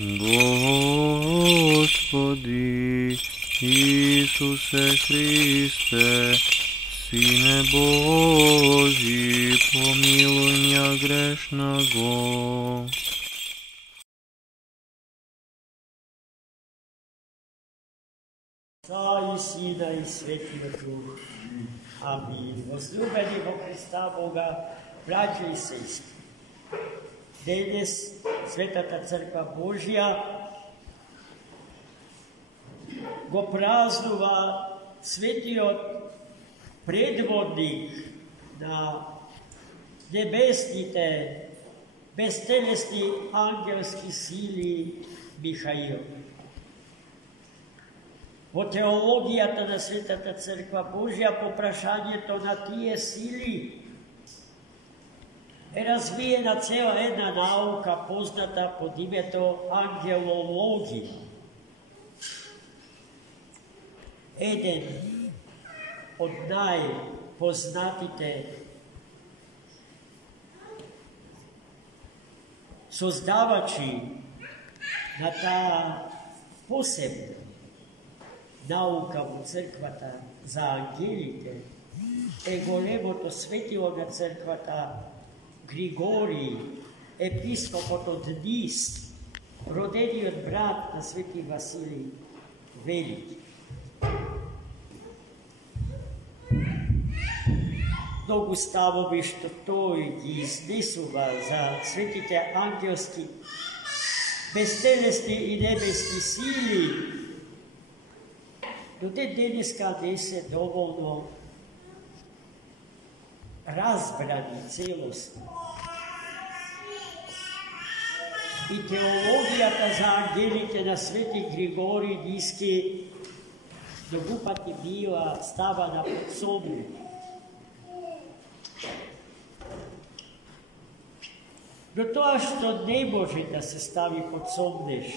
Господи Исусе Христе, Сине Божий, помилуй меня грешного. Отца и Сина и Святого Духа. Аминь. Возлюбени во Христа Бога, братя и сестри, денес Светата Црква Божия го празнува светиот предводник на небесните безтелесни ангелски сили Михаил. Во теологијата на Светата Црква Божја по прашањето на тие сили е развиена цела една наука позната под името ангелологија. Еден од најпознатите создавачи на таа посебна наука во црквата за ангелите е големото светило на црквата Григорий, епископот од Нис, родениот брат на Свети Василий Велики. Многу ставови што тој ги изнесува за светите ангелски, безтелесни и небесни сили, до ден денеска не се доволно разбрани целосни. И теологијата за ангелите на Свети Григорий Ниски многу пати била ставана под сомнение. Но тоа што не може да се стави под сомнеж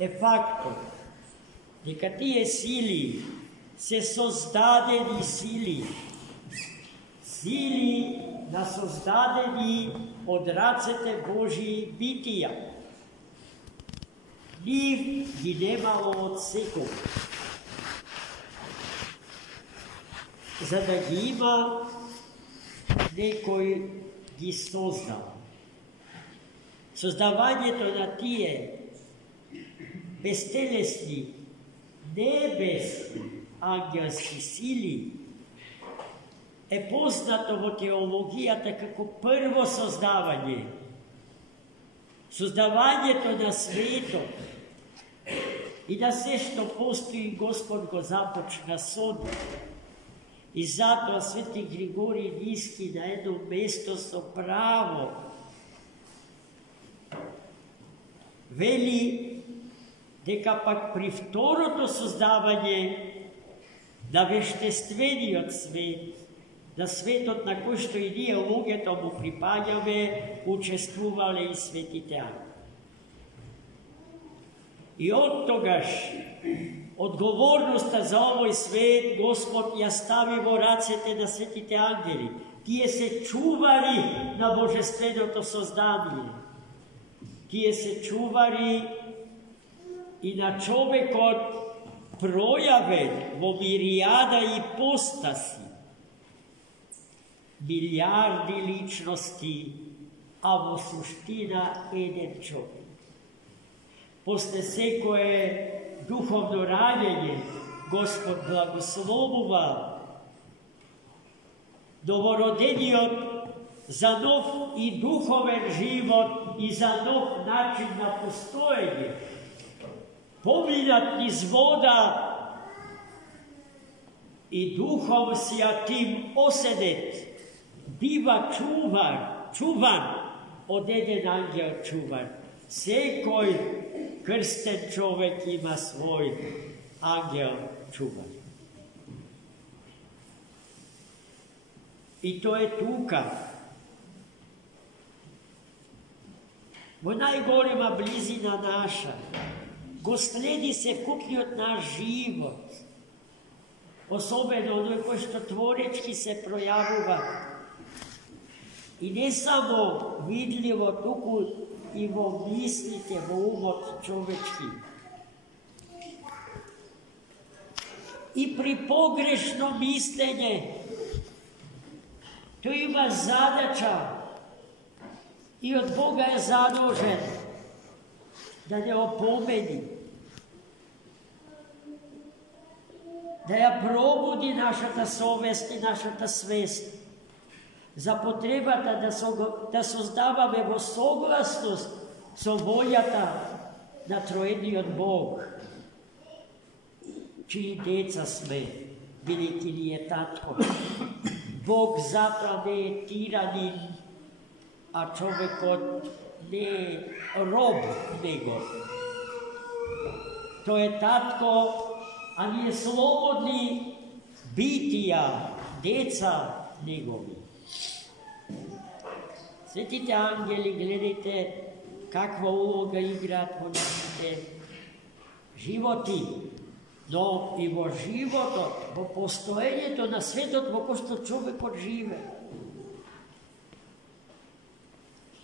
е фактот дека тие сили се создадени сили, сили на создадени од рацете Божии битија. Нив ги немало од секој. За да ги има, некој ги создал. Создавањето на тие безтелесни, небесни ангелски сили е познато во теологијата како прво создавање. Создавањето на светот и на се што постои Господ го започна со нив. И затоа Свети Григорий Ниски на едно место со право вели дека пак при второто создавање на вештествениот свет, на светот на кој што и ние луѓето му припаѓаме, учествувале и светите ангели. И од тогаш одговорноста за овој свет Господ ја стави во рацете на светите ангели. Тие се чувари на божественото создание. Тие се чувари и на човекот пројавен во миријада и постаси, милиарди личности, а во суштина еден човек. После секое духовно раѓање, Господ благословува новородениот за нов и духовен живот и за нов начин на постоење. Поминат низ вода и Духом Святим оседет, бива чуван од еден ангел чуван. Секој крстен човек има свој ангел чуван. И тоа е тука. Во најголема близина наша го следи секупниот наш живот, особено оној кој што творечки се пројавува. И не само видливо, туку и во мислите, во умот човечки. И при погрешно мисленje, to ima zadaća i od Boga je zadužen da ne opomeni, da ja probudi našата совест и нашата свест за потребата да создаваме во согласност со волјата на троедниот Бог, чии деца сме, бидејќи ни е татко. Бог затоа не е тиранин, а човекот не е роб него. Тој е татко, а ние слободни битија, деца негови. Светите ангели, гледайте каква улога играат во нашите животи, но и во животот, во постоењето на светот во кој што човекот живе.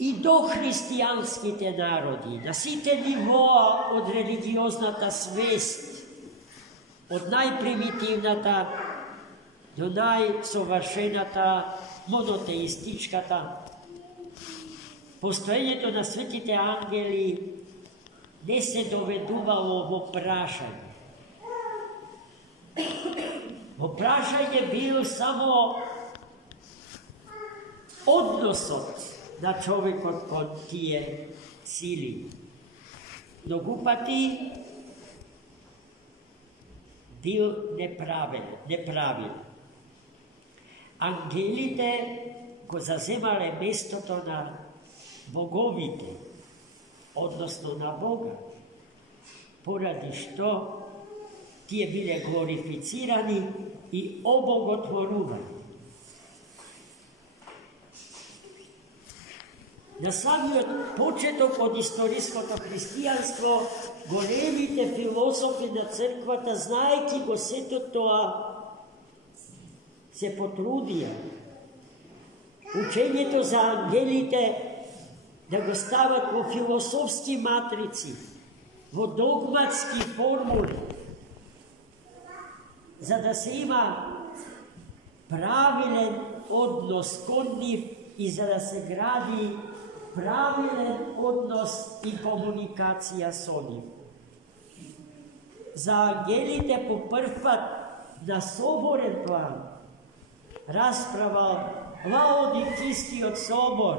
И до христијанските народи, на сите нивоа од религиозната свест, од најпримитивната до најсовршената монотеистичката, постоењето на светите ангели не се доведувало во прашање. Во прашање бил само односот на човекот кон тие сили. Многу пати бил неправилен. Ангелите го заземале местото на боговите, односно на Бога, поради што тие биле глорифицирани и обоготворувани. На самиот почеток од историското христијанство, големите философи на црквата, знаејќи го сето тоа, се потрудија учењето за ангелите да го стават во философски матрици, во догматски формули, за да се има правилен однос кон нив и за да се гради правилен однос и комуникација со нив. За ангелите по прв пат на соборен план расправал Лаодикискиот собор,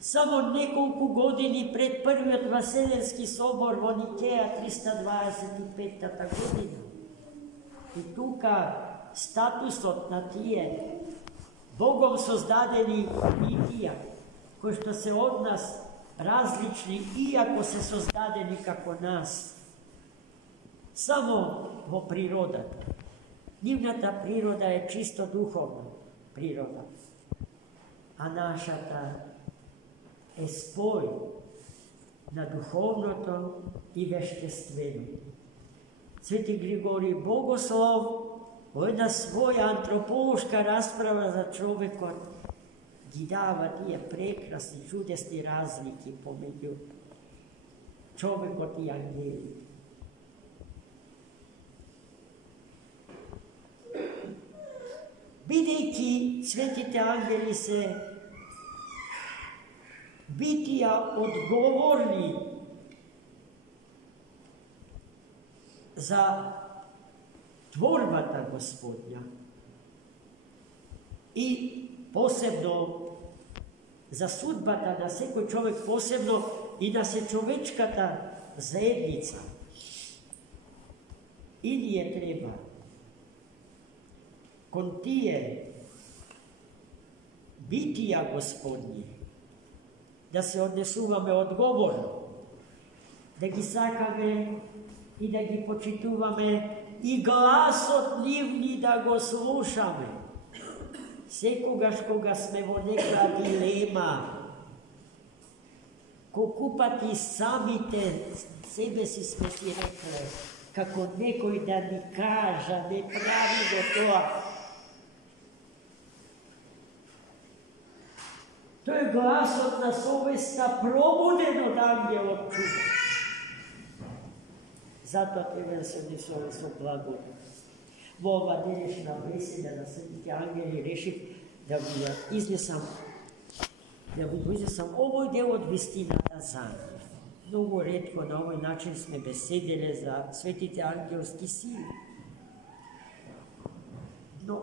само неколку години пред првиот Васеленски собор во Никеја 325 година. И тука статусот на тие Богом создадени битија, кои што се од нас различни, иако се создадени како нас, само во природата. Нивната природа е чисто духовна природа, а нашата е спој на духовното и вештественото. Свети Григорий Богослов во една своја антрополошка расправа за човекот ги дава тие прекрасни, чудесни разлики помеѓу човекот и ангелите. Бидејќи светите ангели се битија одговорни за творбата Господња и посебно за судбата на секој човек, посебно и на сечовечката заедница. И ние треба кон тие битија Господни да се однесуваме одговорно, да ги сакаме и да ги почитуваме и гласот нивни да го слушаме. Секогаш кога сме во нека дилема, колку пати самите себе си сме си рекле, како некој да ни кажа, не прави го тоа. To je glasotna совестна пробуден од ангелот чува. Затоа треба да се однесуваме со благодат. Во ова денешна беседа на светите ангели решив да го изнесам овој дел од вистината за нив. Многу ретко на овој начин сме беседеле за светите ангелски сили. Но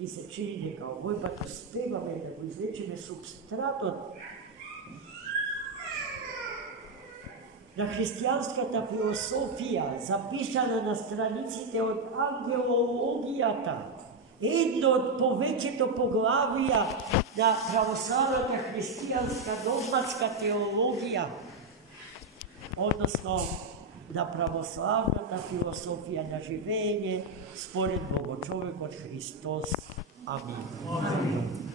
ми се чини дека овој пат успеваме да го извлечеме субстратот на христијанската философија, запишана на страниците од ангелологијата, едно од повеќето поглавија на православната христијанска догматска теологија, односно на православната философија на живење според Богочовекот Христос. Амин.